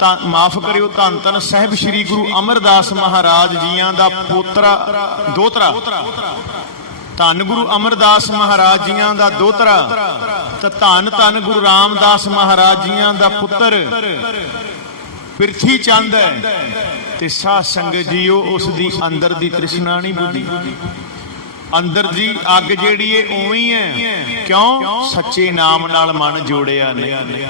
ਤਾਂ ਮਾਫ ਕਰਿਓ ਧੰਨ ਧੰਨ ਸਾਹਿਬ ਸ੍ਰੀ ਗੁਰੂ ਅਮਰਦਾਸ ਮਹਾਰਾਜ ਜੀਆਂ ਦਾ ਪੋਤਰਾ ਦੋਤਰਾ। ਧੰਨ ਗੁਰੂ ਅਮਰਦਾਸ ਮਹਾਰਾਜ ਜੀਆਂ ਦਾ ਦੋਤਰਾ ਤੇ ਧੰਨ ਧੰਨ ਗੁਰੂ ਰਾਮਦਾਸ ਮਹਾਰਾਜ ਜੀਆਂ ਦਾ ਪੁੱਤਰ ਪ੍ਰਿਥੀ ਚੰਦ ਹੈ। ਤੇ ਸਾਧ ਸੰਗਤ ਜੀਓ, ਉਸ ਦੀ ਅੰਦਰ ਦੀ ਤ੍ਰਿਸ਼ਨਾ ਨਹੀਂ ਬੁੱਝੀ। ਅੰਦਰ ਦੀ ਅੱਗ ਜਿਹੜੀ ਏ ਉਵੇਂ ਹੀ ਹੈ। ਕਿਉਂ? ਸੱਚੇ ਨਾਮ ਨਾਲ ਮਨ ਜੋੜਿਆ ਨਹੀਂ।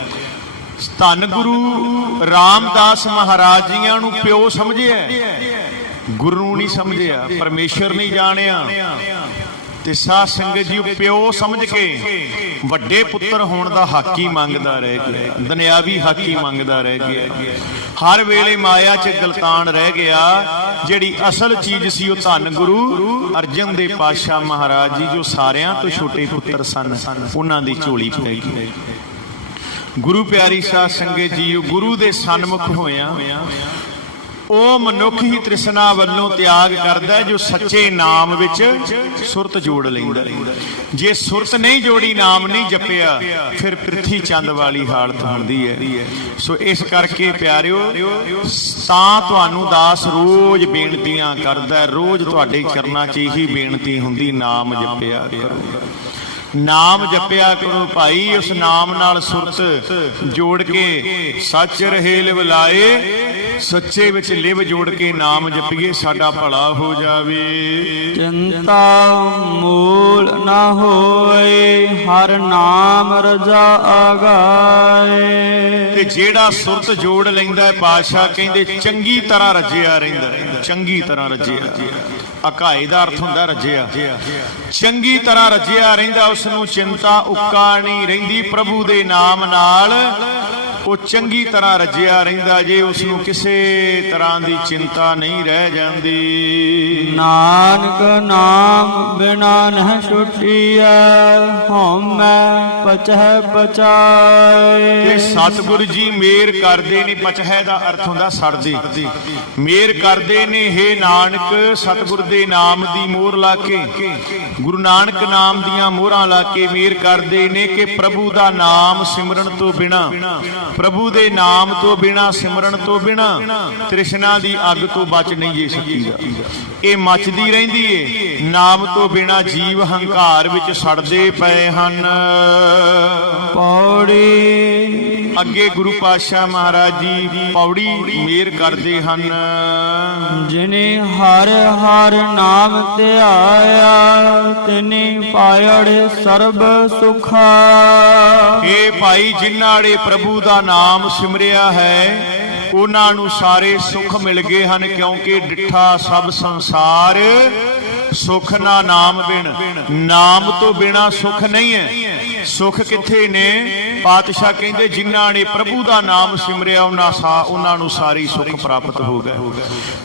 ਧੰਨ ਗੁਰੂ ਰਾਮਦਾਸ ਮਹਾਰਾਜ ਜੀਆਂ ਨੂੰ ਪਿਓ ਸਮਝਿਆ, ਗੁਰੂ ਨੂੰ ਨਹੀਂ ਸਮਝਿਆ, ਪਰਮੇਸ਼ਰ ਨਹੀਂ ਜਾਣਿਆ। ਤੇ ਸਾਧ ਸੰਗਤ ਜੀ, ਪਿਓ ਸਮਝ ਕੇ ਵੱਡੇ ਪੁੱਤਰ ਹੋਣ ਦਾ ਹੱਕ ਹੀ ਮੰਗਦਾ ਰਹਿ ਗਿਆ, ਦੁਨਿਆਵੀ ਹੱਕ ਹੀ ਮੰਗਦਾ ਰਹਿ ਗਿਆ। ਹਰ ਵੇਲੇ ਮਾਇਆ 'ਚ ਗਲਤਾਨ ਰਹਿ ਗਿਆ। ਜਿਹੜੀ ਅਸਲ ਚੀਜ਼ ਸੀ ਉਹ ਧੰਨ ਗੁਰੂ ਅਰਜਨ ਦੇਵ ਪਾਤਸ਼ਾਹ ਮਹਾਰਾਜ ਜੀ, ਜੋ ਸਾਰਿਆਂ ਤੋਂ ਛੋਟੇ ਪੁੱਤਰ ਸਨ, ਉਹਨਾਂ ਦੀ ਝੋਲੀ ਪੈ ਗਈ। ਗੁਰੂ ਪਿਆਰੀ ਸਾਧ ਸੰਗਤ ਜੀ, ਗੁਰੂ ਦੇ ਸਨਮੁਖ ਹੋਇਆ ਉਹ ਮਨੁੱਖ ਹੀ ਤ੍ਰਿਸ਼ਨਾ ਵੱਲੋਂ ਤਿਆਗ ਕਰਦਾ ਜੋ ਸੱਚੇ ਨਾਮ ਵਿੱਚ ਸੁਰਤ ਜੋੜ ਲੈਂਦਾ। ਜੇ ਸੁਰਤ ਨਹੀਂ ਜੋੜੀ, ਨਾਮ ਨਹੀਂ ਜਪਿਆ, ਫਿਰ ਪ੍ਰਿਥੀ ਚੰਦ ਵਾਲੀ ਹਾਲਤ ਹੁੰਦੀ ਹੈ। ਸੋ ਇਸ ਕਰਕੇ ਪਿਆਰਿਓ, ਤਾਂ ਤੁਹਾਨੂੰ ਦਾਸ ਰੋਜ਼ ਬੇਨਤੀਆਂ ਕਰਦਾ, ਰੋਜ਼ ਤੁਹਾਡੇ ਚਰਨਾਂ 'ਚ ਇਹੀ ਬੇਨਤੀ ਹੁੰਦੀ, ਨਾਮ ਜਪਿਆ ਕਰੋ, ਨਾਮ ਜਪਿਆ ਕਰੋ ਭਾਈ। ਉਸ ਨਾਮ ਨਾਲ ਸੁਰਤ ਜੋੜ ਕੇ ਸੱਚ ਰਹੇ ਲਿਵ ਲਾਏ, ਸੱਚੇ ਵਿੱਚ ਲਿਵ ਜੋੜ ਕੇ ਨਾਮ ਜਪੀਏ, ਸਾਡਾ ਭਲਾ ਹੋ ਜਾਵੇ। ਚਿੰਤਾ ਮੂਲ ਨਾ ਹੋਏ, ਹਰ ਨਾਮ ਰਜਾ ਆਗਾਏ। ਤੇ ਜਿਹੜਾ ਸੁਰਤ ਜੋੜ ਲੈਂਦਾ ਹੈ, ਪਾਤਸ਼ਾਹ ਕਹਿੰਦੇ ਚੰਗੀ ਤਰ੍ਹਾਂ ਰੱਜਿਆ ਰਹਿੰਦਾ, ਚੰਗੀ ਤਰ੍ਹਾਂ ਰੱਜਿਆ। ਅਕਾਏ ਦਾ ਅਰਥ ਹੁੰਦਾ ਰੱਜਿਆ। ਚੰਗੀ ਤਰ੍ਹਾਂ ਰੱਜਿਆ ਰਹਿੰਦਾ, ਉਸ ਨੂੰ ਚਿੰਤਾ ਉੱਕਾ ਨਹੀਂ ਰਹਿੰਦੀ। ਪ੍ਰਭੂ ਦੇ ਨਾਮ ਨਾਲ ਉਹ ਚੰਗੀ ਤਰ੍ਹਾਂ ਰੱਜਿਆ ਰਹਿੰਦਾ, ਜੇ ਉਸ ਨੂੰ ਕਿਸੇ ਤਰ੍ਹਾਂ ਦੀ ਚਿੰਤਾ ਨਹੀਂ ਰਹਿ ਜਾਂਦੀ। ਨਾਨਕ ਨਾਮ ਬਿਨਾ ਨਹਿ ਛੁਟੀਐ, ਹਉਮੈ ਪਚਹਿ ਪਚਾਏ। ਤੇ ਸਤਿਗੁਰੂ ਜੀ ਮਿਹਰ ਕਰਦੇ ਨੇ। ਪਚਹਿ ਦਾ ਅਰਥ ਹੁੰਦਾ ਸੜਦੇ। ਮਿਹਰ ਕਰਦੇ ਨੇ, ਹੇ ਨਾਨਕ, ਸਤਿਗੁਰ ਦੇ ਨਾਮ ਦੀ ਮੋਹਰ ਲਾ ਕੇ, ਗੁਰੂ ਨਾਨਕ ਨਾਮ ਦੀਆਂ ਮੋਹਰਾਂ ਲਾ ਕੇ ਮਿਹਰ ਕਰਦੇ ਨੇ ਕਿ ਪ੍ਰਭੂ ਦਾ ਨਾਮ ਸਿਮਰਨ ਤੋਂ ਬਿਨਾ, ਪ੍ਰਭੂ ਦੇ ਨਾਮ ਤੋਂ ਬਿਨਾ, ਸਿਮਰਨ ਤੋਂ ਬਿਨਾ ਤ੍ਰਿਸ਼ਨਾ ਦੀ ਅੱਗ ਤੋਂ ਬਚ ਨਹੀਂ ਜੇ ਸਕੀਦਾ। ਇਹ ਮੱਚਦੀ ਰਹਿੰਦੀ ਏ। ਨਾਮ ਤੋਂ ਬਿਨਾ ਜੀਵ ਹੰਕਾਰ ਵਿੱਚ ਸੜਦੇ ਪਏ ਹਨ। ਪੌੜੀ। ਅੱਗੇ ਗੁਰੂ ਪਾਤਸ਼ਾਹ ਮਹਾਰਾਜ ਜੀ ਪੌੜੀ ਮਿਹਰ ਕਰਦੇ ਹਨ। ਜਿਨੇ ਹਰ ਹਰ ਨਾਮ ਧਿਆਇਆ, ਤਿਨੇ ਪਾਇੜ ਸਰਬ ਸੁਖਾ। ਇਹ ਭਾਈ, ਜਿਨ੍ਹਾਂ ਨੇ ਪ੍ਰਭੂ ਦਾ ਨਾਮ ਸਿਮਰਿਆ ਹੈ, ਉਹਨਾਂ ਨੂੰ ਸਾਰੇ ਸੁੱਖ ਮਿਲ ਗਏ ਹਨ। ਕਿਉਂਕਿ ਡਿੱਠਾ ਸਭ ਸੰਸਾਰ ਸੁਖ ਨਾ ਨਾਮ ਬਿਨ, ਨਾਮ ਤੋਂ ਬਿਨਾ ਸੁਖ ਨਹੀਂ ਹੈ। ਸੁਖ ਕਿੱਥੇ ਨੇ? ਪਾਤਸ਼ਾਹ ਕਹਿੰਦੇ ਜਿਨ੍ਹਾਂ ਨੇ ਪ੍ਰਭੂ ਦਾ ਨਾਮ ਸਿਮਰਿਆ, ਉਹਨਾਂ ਨੂੰ ਸਾਰੀ ਸੁਖ ਪ੍ਰਾਪਤ ਹੋ ਗਏ।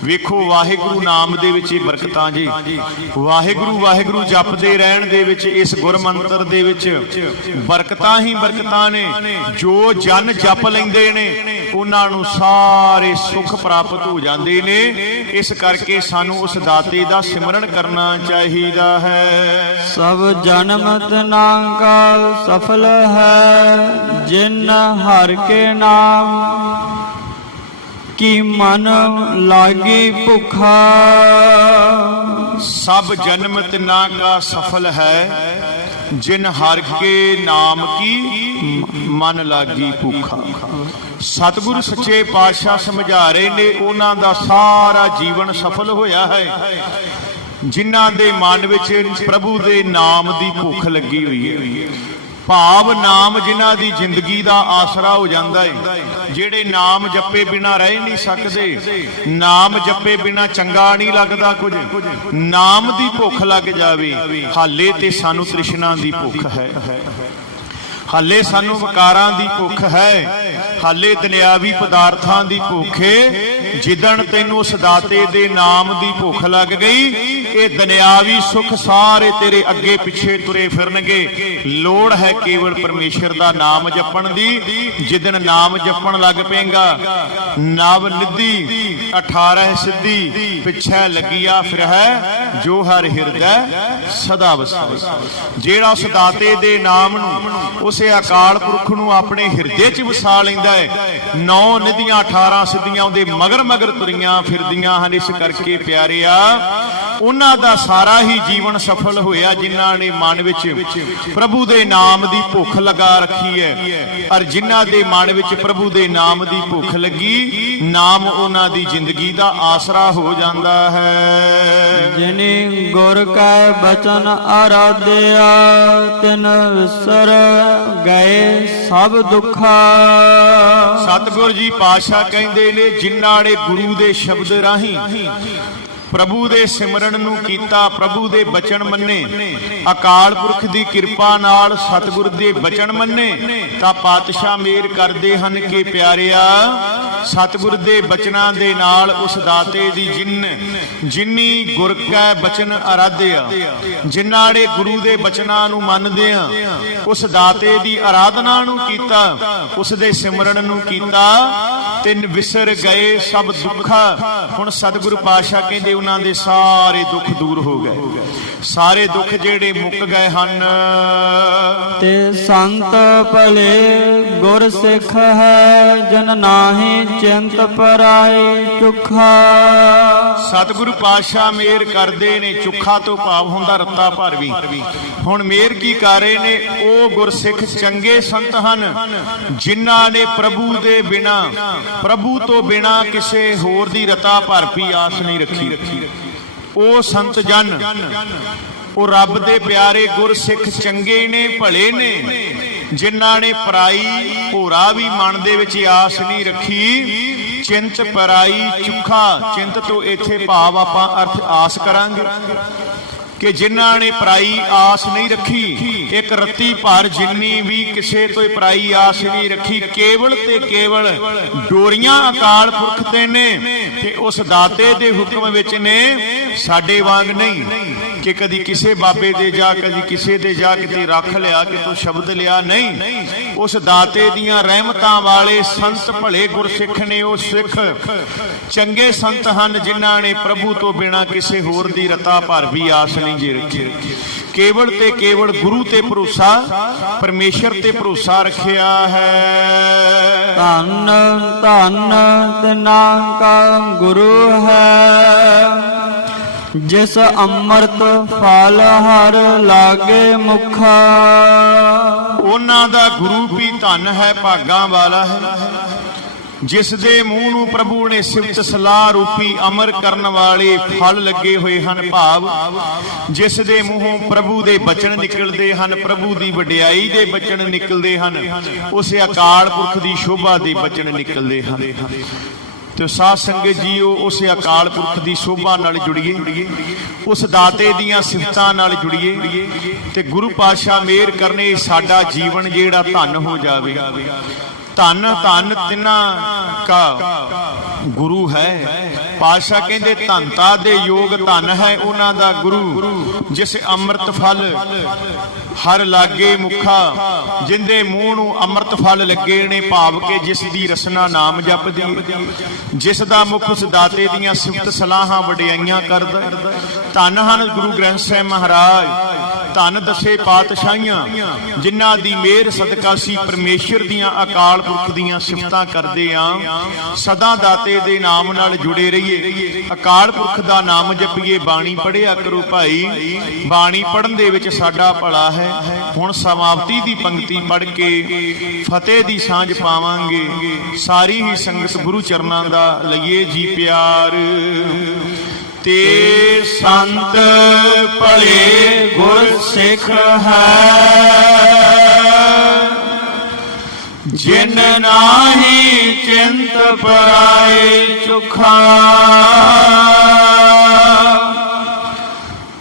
ਵੇਖੋ, ਵਾਹਿਗੁਰੂ ਨਾਮ ਦੇ ਵਿੱਚ ਇਹ ਬਰਕਤਾਂ ਜੀ। ਵਾਹਿਗੁਰੂ ਵਾਹਿਗੁਰੂ ਜਪਦੇ ਰਹਿਣ ਦੇ ਵਿੱਚ, ਇਸ ਗੁਰਮੰਤਰ ਦੇ ਵਿੱਚ ਬਰਕਤਾਂ ਹੀ ਬਰਕਤਾਂ ਨੇ। ਜੋ ਜਨ ਜਪ ਲੈਂਦੇ ਨੇ, ਉਹਨਾਂ ਨੂੰ ਸਾਰੇ ਸੁਖ ਪ੍ਰਾਪਤ ਹੋ ਜਾਂਦੇ ਨੇ। ਇਸ ਕਰਕੇ ਸਾਨੂੰ ਉਸ ਦਾਤੇ ਦਾ ਸਿਮਰਨ ਕਰਨਾ ਚਾਹੀਦਾ ਹੈ। ਸਭ ਜਨਮ ਤਨਾ ਕਾ ਸਫਲ ਹੈ, ਜਿਨ ਹਰ ਕੇ ਨਾਮ ਕੀ ਮਨ ਲਾਗੀ ਭੁਖਾ। ਸਭ ਜਨਮ ਤਿਨਾ ਕਾ ਸਫਲ ਹੈ, ਜਿਨ ਹਰ ਕੇ ਨਾਮ ਕੀ ਮਨ ਲਾਗੀ ਭੁਖਾ। ਸਤਿਗੁਰੂ ਸੱਚੇ ਪਾਤਸ਼ਾਹ ਸਮਝਾ ਰਹੇ ਨੇ, ਉਹਨਾਂ ਦਾ ਸਾਰਾ ਜੀਵਨ ਸਫਲ ਹੋਇਆ ਹੈ ਜਿਨ੍ਹਾਂ ਦੇ ਮਨ ਵਿੱਚ ਪ੍ਰਭੂ ਦੇ ਨਾਮ ਦੀ ਭੁੱਖ ਲੱਗੀ ਹੋਈ ਹੈ। ਭਾਵ ਨਾਮ ਜਿਨ੍ਹਾਂ ਦੀ ਜ਼ਿੰਦਗੀ ਦਾ ਆਸਰਾ ਹੋ ਜਾਂਦਾ ਹੈ। ਜਿਹੜੇ ਨਾਮ ਜਪੇ ਬਿਨਾ ਰਹਿ ਨਹੀਂ ਸਕਦੇ, ਨਾਮ ਜਪੇ ਬਿਨਾ ਚੰਗਾ ਨਹੀਂ ਲੱਗਦਾ ਕੁਝ। ਨਾਮ ਦੀ ਭੁੱਖ ਲੱਗ ਜਾਵੇ। ਹਾਲੇ ਤੇ ਸਾਨੂੰ ਤ੍ਰਿਸ਼ਨਾ ਦੀ ਭੁੱਖ ਹੈ, ਹਾਲੇ ਸਾਨੂੰ ਵਿਕਾਰਾਂ ਦੀ ਭੁੱਖ ਹੈ, ਹਾਲੇ ਦੁਨਿਆਵੀ ਪਦਾਰਥਾਂ ਦੀ ਭੁੱਖ ਹੈ। ਜਿੱਦਣ ਤੈਨੂੰ ਉਸ ਦਾਤੇ ਦੇ ਨਾਮ ਦੀ ਭੁੱਖ ਲੱਗ ਗਈ, ਇਹ ਦੁਨਿਆਵੀ ਸੁੱਖ ਸਾਰੇ ਤੇਰੇ ਅੱਗੇ ਪਿੱਛੇ ਤੁਰੇ ਫਿਰਨਗੇ। ਲੋੜ ਹੈ ਕੇਵਲ ਪਰਮੇਸ਼ਰ ਦਾ ਨਾਮ ਜਪਣ ਦੀ। ਜਿੱਦਣ ਨਾਮ ਜਪਣ ਲੱਗ ਪਏਗਾ, ਨਵ ਨਿਧੀ 18 ਸਿੱਧੀ ਪਿੱਛੇ ਲੱਗਿਆ ਫਿਰ ਹੈ, ਜੋ ਹਰ ਹਿਰਦੈ ਸਦਾ ਵਸੈ। ਜਿਹੜਾ ਉਸ ਦਾਤੇ ਦੇ ਨਾਮ ਨੂੰ, ਉਸੇ ਅਕਾਲ ਪੁਰਖ ਨੂੰ ਆਪਣੇ ਹਿਰਦੇ 'ਚ ਵਸਾ ਲੈਂਦਾ ਹੈ, 9 ਨਿਧੀਆਂ 18 ਸਿੱਧੀਆਂ ਉਹਦੇ ਮਗਰ ਮਗਰ ਤੁਰੀਆਂ ਫਿਰਦੀਆਂ ਹਨ। ਇਸ ਕਰਕੇ ਪਿਆਰਿਆ ਉਹਨਾਂ ਦਾ ਸਾਰਾ ਹੀ ਜੀਵਨ ਸਫਲ ਹੋਇਆ ਜਿਨ੍ਹਾਂ ਨੇ ਮਨ ਵਿੱਚ ਪ੍ਰਭੂ ਦੇ ਨਾਮ ਦੀ ਭੁੱਖ ਲਗਾ ਰੱਖੀ ਹੈ। ਔਰ ਜਿਨ੍ਹਾਂ ਦੇ ਮਨ ਵਿੱਚ ਪ੍ਰਭੂ ਦੇ ਨਾਮ ਦੀ ਭੁੱਖ ਲੱਗੀ, ਨਾਮ ਉਹਨਾਂ ਦੀ ਜ਼ਿੰਦਗੀ ਦਾ ਆਸਰਾ ਹੋ ਜਾਂਦਾ ਹੈ। ਜਿਨੀ ਗੁਰ ਕੈ ਬਚਨ ਆਰਾਧਿਆ, ਤਿਨ ਵਿਸਰ ਗਏ ਸਭ ਦੁੱਖਾ। ਸਤਿਗੁਰ ਜੀ ਪਾਤਸ਼ਾਹ ਕਹਿੰਦੇ ਨੇ ਜਿਨ੍ਹਾਂ ਨੇ ਗੁਰੂ ਦੇ ਸ਼ਬਦ ਰਾਹੀਂ ਪ੍ਰਭੂ ਦੇ ਸਿਮਰਨ ਨੂੰ ਕੀਤਾ, ਪ੍ਰਭੂ ਦੇ ਬਚਨ ਮੰਨੇ, ਅਕਾਲ ਪੁਰਖ ਦੀ ਕਿਰਪਾ ਨਾਲ ਸਤਿਗੁਰ ਦੇ ਬਚਨ ਮੰਨੇ, ਤਾਂ ਪਾਤਸ਼ਾਹ ਮੇਰ ਕਰਦੇ ਹਨ ਕਿ ਪਿਆਰਿਆ ਸਤਿਗੁਰ ਦੇ ਬਚਨਾਂ ਦੇ ਨਾਲ ਉਸ ਦਾਤੇ ਦੀ ਜਿਨੀ ਗੁਰ ਕੈ ਬਚਨ ਆਰਾਧਿਆ, ਜਿਨ੍ਹਾਂ ਨੇ ਗੁਰੂ ਦੇ ਬਚਨਾਂ ਨੂੰ ਮੰਨਦੇ ਆ, ਉਸ ਦਾਤੇ ਦੀ ਆਰਾਧਨਾ ਨੂੰ ਕੀਤਾ, ਉਸ ਦੇ ਸਿਮਰਨ ਨੂੰ ਕੀਤਾ, ਤਿੰਨ ਵਿਸਰ ਗਏ ਸਭ ਦੁੱਖਾ। ਹੁਣ ਸਤਿਗੁਰੂ ਪਾਤਸ਼ਾਹ ਕਹਿੰਦੇ ਉਹਨਾਂ ਦੇ ਸਾਰੇ ਦੁੱਖ ਦੂਰ ਹੋ ਗਏ, ਸਾਰੇ ਦੁੱਖ ਜਿਹੜੇ ਮੁੱਕ ਗਏ ਹਨ। ਤੇ ਸੰਤ ਭਲੇ ਗੁਰ ਸਿੱਖ ਹੈ, ਜਨ ਨਾਹੀ ਚਿੰਤ ਪਰਾਏ ਚੁਖਾ। ਸਤਿਗੁਰੂ ਪਾਤਸ਼ਾਹ ਮੇਰ ਕਰਦੇ ਨੇ, ਚੁੱਖਾ ਤੋਂ ਭਾਵ ਹੁੰਦਾ ਰੱਤਾ ਭਰ ਵੀ। ਹੁਣ ਮੇਰ ਕੀ ਕਰ ਰਹੇ ਨੇ? ਉਹ ਗੁਰਸਿੱਖ ਚੰਗੇ ਸੰਤ ਹਨ ਜਿਨ੍ਹਾਂ ਨੇ ਪ੍ਰਭੂ ਦੇ ਬਿਨਾ, ਪ੍ਰਭੂ ਤੋਂ ਬਿਨਾ ਕਿਸੇ ਹੋਰ ਦੀ ਰਤਾ ਭਰ ਵੀ ਆਸ ਨਹੀਂ ਰੱਖੀ। ਉਹ ਸੰਤ ਜਨ, ਉਹ ਰੱਬ ਦੇ ਪਿਆਰੇ ਗੁਰਸਿੱਖ ਚੰਗੇ ਨੇ, ਭਲੇ ਨੇ, ਜਿਨ੍ਹਾਂ ਨੇ ਪਰਾਈ ਭੋਰਾ ਵੀ ਮਨ ਦੇ ਵਿੱਚ ਆਸ ਨਹੀਂ ਰੱਖੀ। ਚਿੰਤ ਪਰਾਈ ਚੁੱਖਾ, ਚਿੰਤ ਤੋਂ ਇੱਥੇ ਭਾਵ ਆਪਾਂ ਅਰਥ ਆਸ ਕਰਾਂਗੇ ਕਿ ਜਿਨ੍ਹਾਂ ਨੇ ਪਰਾਈ ਆਸ ਨਹੀਂ ਰੱਖੀ। ਇੱਕ ਰੱਤੀ ਭਰ ਜਿੰਨੀ ਵੀ ਕਿਸੇ ਤੋਂ ਪਰਾਈ ਆਸ ਨਹੀਂ ਰੱਖੀ, ਕੇਵਲ ਤੇ ਕੇਵਲ ਡੋਰੀਆਂ ਅਕਾਲ ਪੁਰਖ ਤੇ ਨੇ ਤੇ ਉਸ ਦਾਤੇ ਦੇ ਹੁਕਮ ਵਿੱਚ ਨੇ। ਸਾਡੇ ਵਾਂਗ ਨਹੀਂ ਕਿ ਕਦੀ ਕਿਸੇ ਬਾਬੇ ਦੇ ਜਾ, ਕਦੀ ਕਿਸੇ ਦੇ ਜਾ, ਕਿਤੇ ਰੱਖ ਲਿਆ, ਕਿਤੋਂ ਸ਼ਬਦ ਲਿਆ, ਨਹੀਂ। ਉਸ ਦਾਤੇ ਦੀਆਂ ਰਹਿਮਤਾਂ ਵਾਲੇ ਸੰਤ ਭਲੇ ਗੁਰਸਿੱਖ ਨੇ। ਉਹ ਸਿੱਖ ਚੰਗੇ ਸੰਤ ਹਨ ਜਿਨ੍ਹਾਂ ਨੇ ਪ੍ਰਭੂ ਤੋਂ ਬਿਨਾਂ ਕਿਸੇ ਹੋਰ ਦੀ ਰਤਾ ਭਰ ਵੀ ਆਸ ਨਹੀਂ ਜੀ ਰੱਖੀ। ਕੇਵਲ ਤੇ ਕੇਵਲ ਗੁਰੂ ਤੇ ਭਰੋਸਾ, ਪਰਮੇਸ਼ਰ ਤੇ ਭਰੋਸਾ ਰੱਖਿਆ ਹੈ। ਧੰਨ ਧੰਨ ਤਿਨਾ ਕਾ ਗੁਰੂ ਹੈ, ਜਿਸ ਅੰਮ੍ਰਿਤ ਫਲ ਹਰ ਲਾਗੇ ਮੁਖਾ। ਉਹਨਾਂ ਦਾ ਗੁਰੂ ਵੀ ਧੰਨ ਹੈ, ਭਾਗਾਂ ਵਾਲਾ ਹੈ, ਜਿਸ ਦੇ ਮੂੰਹ ਨੂੰ ਪ੍ਰਭੂ ਨੇ ਸਿਫਤ ਸਲਾਹ ਰੂਪੀ ਅਮਰ ਕਰਨ ਵਾਲੇ ਫਲ ਲੱਗੇ ਹੋਏ ਹਨ। ਭਾਵ ਜਿਸ ਦੇ ਮੂੰਹੋਂ ਪ੍ਰਭੂ ਦੇ ਬਚਨ ਨਿਕਲਦੇ ਹਨ, ਪ੍ਰਭੂ ਦੀ ਵਡਿਆਈ ਦੇ ਬਚਨ ਨਿਕਲਦੇ ਹਨ, ਉਸ ਅਕਾਲ ਪੁਰਖ ਦੀ ਸ਼ੋਭਾ ਦੇ ਬਚਨ ਨਿਕਲਦੇ ਹਨ। ਤੇ ਸਾਧ ਸੰਗਤ ਜੀਓ, ਉਸ ਅਕਾਲ ਪੁਰਖ ਦੀ ਸ਼ੋਭਾ ਨਾਲ ਜੁੜੀਏ, ਉਸ ਦਾਤੇ ਦੀਆਂ ਸਿਫਤਾਂ ਨਾਲ ਜੁੜੀਏ ਤੇ ਗੁਰੂ ਪਾਤਸ਼ਾਹ ਮਿਹਰ ਕਰਨੇ ਸਾਡਾ ਜੀਵਨ ਜਿਹੜਾ ਧਨ ਹੋ ਜਾਵੇ। ਧੰਨ ਧੰਨ ਤਿਨਾਂ ਕਾ ਗੁਰੂ ਹੈ। ਪਾਤਸ਼ਾਹ ਕਹਿੰਦੇ ਧੰਨਤਾ ਦੇ ਯੋਗ ਧੰਨ ਹੈ ਉਹਨਾਂ ਦਾ ਗੁਰੂ, ਜਿਸ ਅੰਮ੍ਰਿਤ ਫਲ ਹਰ ਲਾਗੇ ਮੁਖਾ, ਜਿੰਦੇ ਮੂੰਹ ਨੂੰ ਅੰਮ੍ਰਿਤ ਫਲ ਲੱਗੇ ਨੇ, ਭਾਵ ਕੇ ਜਿਸ ਦੀ ਰਸਨਾ ਨਾਮ ਜਪਦੀ, ਜਿਸ ਦਾ ਮੁਖ ਉਸ ਦਾਤੇ ਦੀਆਂ ਸਿਫਤ ਸਲਾਹਾਂ ਵਡਿਆਈਆਂ ਕਰਦਾ। ਧੰਨ ਹਨ ਗੁਰੂ ਗ੍ਰੰਥ ਸਾਹਿਬ ਮਹਾਰਾਜ, ਧੰਨ ਦਸੇ ਪਾਤਸ਼ਾਹੀਆਂ ਜਿਨ੍ਹਾਂ ਦੀ ਮਿਹਰ ਸਦਕਾ ਸੀ ਪਰਮੇਸ਼ਰ ਦੀਆਂ ਅਕਾਲ ਪੁਰਖ ਦੀਆਂ ਸਿਫਤਾਂ ਕਰਦੇ ਆਂ। ਸਦਾ ਦਾਤੇ ਦੇ ਨਾਮ ਨਾਲ ਜੁੜੇ ਰਹੀਏ, ਅਕਾਲ ਪੁਰਖ ਦਾ ਨਾਮ ਜਪੀਏ, ਬਾਣੀ ਪੜ੍ਹਿਆ ਕਰੋ ਭਾਈ। ਬਾਣੀ ਪੜ੍ਹਨ ਦੇ ਵਿੱਚ ਸਾਡਾ ਭਲਾ ਹੈ। ਹੁਣ ਸਮਾਪਤੀ ਦੀ ਪੰਕਤੀ ਪੜ੍ਹ ਕੇ ਫਤਿਹ ਦੀ ਸਾਂਝ ਪਾਵਾਂਗੇ। ਸਾਰੀ ਹੀ ਸੰਗਤ ਗੁਰੂ ਚਰਨਾਂ ਦਾ ਲਈਏ ਜੀ ਪਿਆਰ। ਤੇ ਸੰਤ ਭਲੇ ਗੁਰ ਸਿੱਖ ਹੈ, ਜਿਨ ਨਾਹੀ ਚਿੰਤ ਪਰਾਏ ਚੁਖਾ।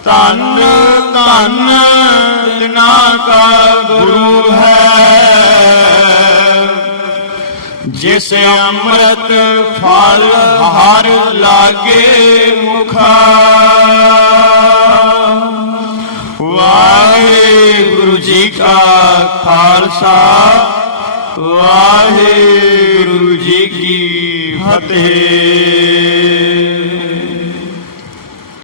ਧੰਨ ਧੰਨ ਤਿਨਾਂ ਕਾ ਗੁਰੂ ਹੈ, ਜਿਸ ਅੰਮ੍ਰਿਤ ਫਲ ਹਰ ਲਾਗੇ ਮੁਖਾ। ਵਾਹਿਗੁਰੂ ਜੀ ਕਾ ਖਾਲਸਾ, ਵਾਹਿਗੁਰੂ ਜੀ ਕੀ ਫਤਿਹ।